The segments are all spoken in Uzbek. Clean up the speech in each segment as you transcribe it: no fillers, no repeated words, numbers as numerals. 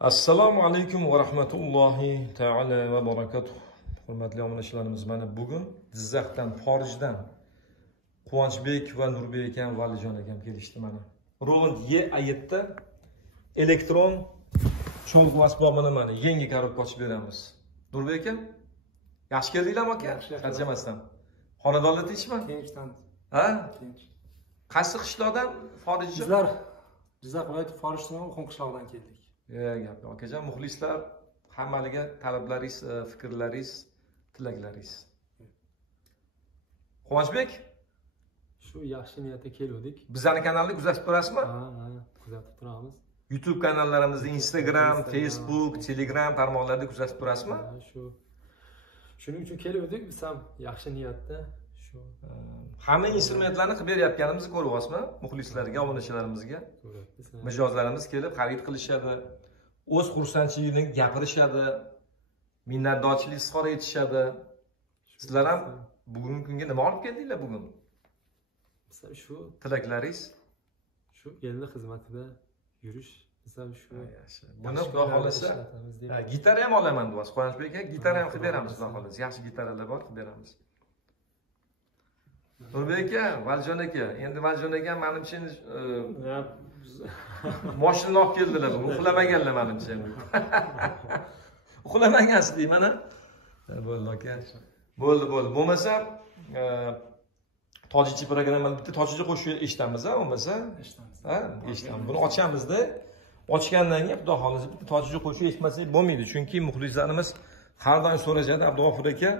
Assalomu alaykum va rahmatullohi taala va barakatuh. Hurmatli obunachilarimiz, mana bugun Jizzaxdan, xorijdan Quvonchbek va Nurbek akam, Valijon akam kelishdi mana. Roland E7 da elektron cholg'u asbobini mana yangi korobka ochib beramiz. Nurbek aka, yaxshi keldinglarmi aka? Charchamasdan. Xonadonlar tinchmi? Tinchdan. Ha? Tinch. Qaysi qishloqdan xorijchi? Bizlar Jizzax viloyati Foriston qishloqdan keldik. Gap yo'q akajon, muxlislar hammaliga talablaringiz, fikrlaringiz, tilaklaringiz. Quvonchbek, shu yaxshi niyatda keldik. Bizning kanalni kuzatib turasizmi? Ha, kuzatib turamiz. YouTube kanallarimizni, Instagram, Facebook, Telegram tarmoqlarida kuzatib turasizmi? Shuning uchun keldik, biz ham yaxshi niyatda shu hamma instrumentlarni qilib beryapganimizni ko'ryapsizmi? Muxlislarga, obunachilarimizga. Mijozlarimiz kelib xarid qilishadi, o'z xursandchiligini gapirishadi, minnatdorchilik izhor etishadi. Sizlar ham bugungi kunga nima olib keldinglar bugun? Misol shu tilaklaringiz, shu elning xizmatida yurish, misol shu yaxshi. Buni xudo xolasa gitara ham olaman deyapsiz, Quvonchbek aka, gitara ham qilib beramiz xudo xolasa. Yaxshi gitaralar bor, qilib beramiz. Nurbek aka, Valijon aka, endi Valijon aka menimcha mashina olib keldilar bugun, uxlamaganlar menimcha. Uxlamagansiz mana. Bo'ldi aka. Bo'ldi. Bo'lmasa tojikcha programmani bitta tojikcha qo'shiq eshitamiz, bo'lmasa? Eshitamiz. Ha, eshitamiz. Buni ochamiz-da. Ochgandan keyin xudo xolasa bitta tojikcha qo'shiq eshitmasak bo'lmaydi, chunki muxlislarimiz har doim so'rashadi, Abdug'ofur aka,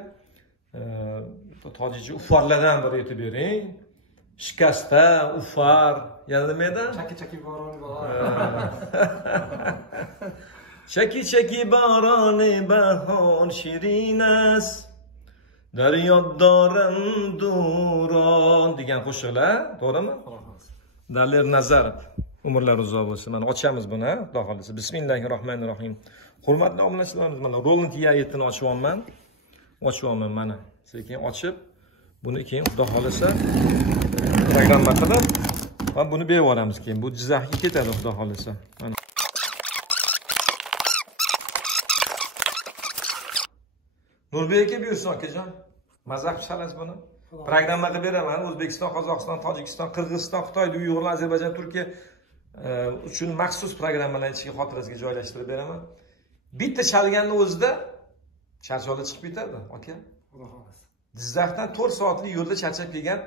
tojikcha ufarlardan bir aytib bering. Shikasta, ufar, yana nima edi? Chaki boroni bor. Chaki boroni bahor shirin است. Daryodorim duron degan qo'shiqlar, to'g'rimi? Dalir Nazarov, umrlar uzoq bo'lsin. Mana ochamiz buni, xudo xolasa. Bismillahirrohmanirrohim. Hurmatli obunachilarimiz, mana Roland E7 ni ochyapman mana. Sekin ochib, buni keyin xudo xolasa programma qilib va buni berib yuboramiz keyin. Bu Jizzaxga ketadi xudo xolasa. Mana. Nurbek aka buyursin akajon. Mazaq chalasiz buni. Programma qilib beraman. O'zbekiston, Qozog'iston, Tojikiston, Qirg'iziston, Xitoy, Uyg'urlar, Ozarbayjon, Turkiya uchun maxsus programmalarni ichiga xotirasiga joylashtirib beraman. Bitta chalganning o'zida charchoqlar chiqib ketadi, aka. Jizzaxdan 4 soatlik yo'lda charchab kelgan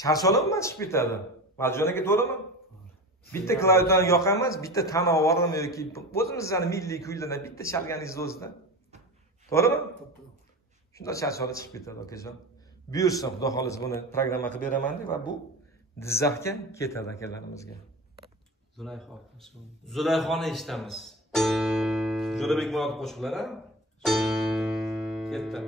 charchoqlar bilan chiqib ketadi. Valijon aka, to'g'rimi? Bitta klaviaturadan yoqamiz, bitta tanovarmi yoki o'zimizning milliy kuylardan bitta chalganingiz o'zida. To'g'rimi? Shunda charchoqlar chiqib ketadi, akajon. Buyursin, xudo xolasa buni programma qilib beraman-da va bu Jizzaxga ketadi akalarimizga. Zulayxoni eshitamiz. Jo'rabek Murodov qo'shiqlari ketdi.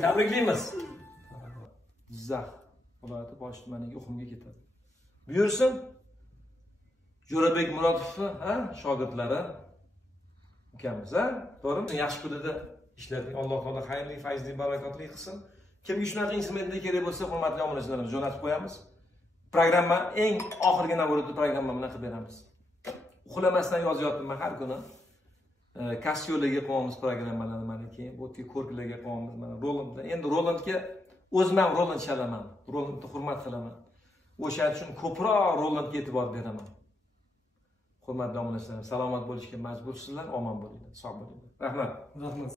Tabriklaymiz. Jizzax viloyati Bosh tumaniga o'qimga ketadi. Buyursin. Jo'rabek Murodovni, shogirdlari ukamiz, to'g'rimi? Yaxshi kunida ishlating. Alloh taolo xayrli, fayzli, barakotli qilsin. Kimga shunaqa instrumentlar kerak bo'lsa, hurmatli obunachilarimiz jo'natib qo'yamiz. Programma eng oxirgi navbatda programma bilan qilib beramiz. Uxlamasdan yozyapman har kuni. Cassio'larga qo'yamiz programmalarni, mana keyin bu korklarga qo'yamiz, mana Rolandga. Endi Rolandga o'zim ham Roland chalaman. Rolandni hurmat qilaman. O'sha uchun ko'proq Rolandga e'tibor beraman. Hurmatli obunachilarim, salomat bo'lishga majbursizlar, omon bo'linglar, sog' bo'linglar. Rahmat. Rahmat.